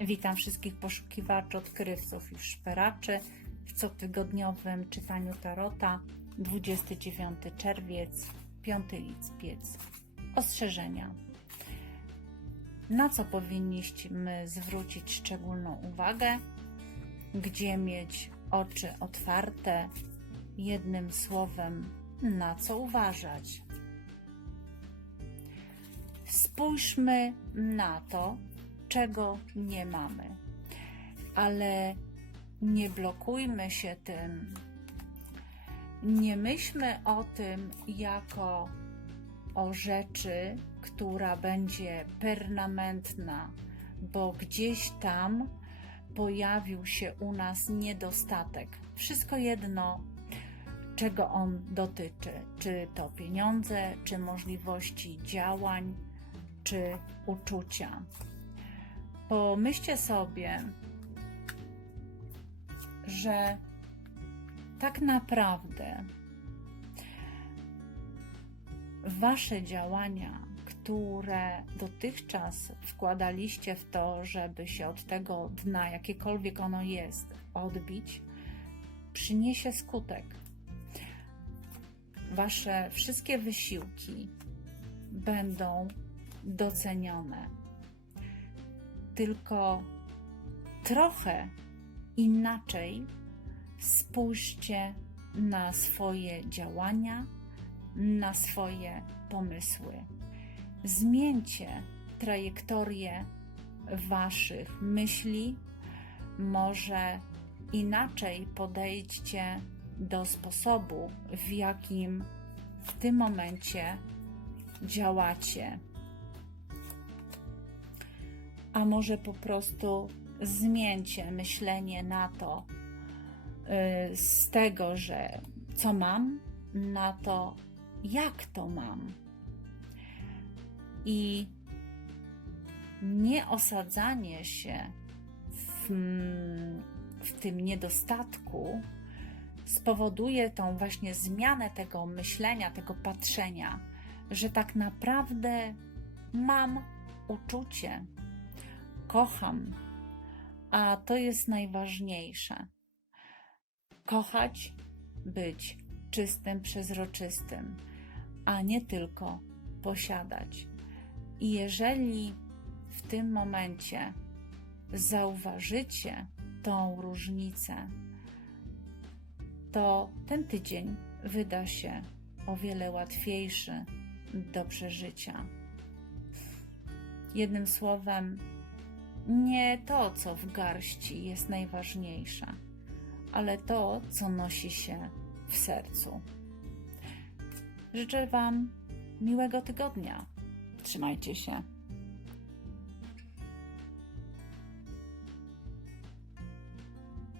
Witam wszystkich poszukiwaczy, odkrywców i szperaczy w cotygodniowym czytaniu Tarota 29 czerwiec, 5 lipiec. Ostrzeżenia. Na co powinniśmy zwrócić szczególną uwagę? Gdzie mieć oczy otwarte? Jednym słowem, na co uważać? Spójrzmy na to, czego nie mamy, ale nie blokujmy się tym. Nie myślmy o tym jako o rzeczy, która będzie permanentna, bo gdzieś tam pojawił się u nas niedostatek. Wszystko jedno, czego on dotyczy, czy to pieniądze, czy możliwości działań, czy uczucia. Pomyślcie sobie, że tak naprawdę wasze działania, które dotychczas wkładaliście w to, żeby się od tego dna, jakiekolwiek ono jest, odbić, przyniesie skutek. Wasze wszystkie wysiłki będą docenione. Tylko trochę inaczej spójrzcie na swoje działania, na swoje pomysły. Zmieńcie trajektorię waszych myśli, może inaczej podejdźcie do sposobu, w jakim w tym momencie działacie. A może po prostu zmieńcie myślenie na to, y, z tego, że co mam, na to, jak to mam. I nie osadzanie się w, w tym niedostatku spowoduje tą właśnie zmianę tego myślenia, tego patrzenia, że tak naprawdę mam uczucie, kocham, a to jest najważniejsze. Kochać, być czystym, przezroczystym, a nie tylko posiadać. I jeżeli w tym momencie zauważycie tą różnicę, to ten tydzień wyda się o wiele łatwiejszy do przeżycia. Jednym słowem, nie to, co w garści jest najważniejsze, ale to, co nosi się w sercu. Życzę Wam miłego tygodnia. Trzymajcie się.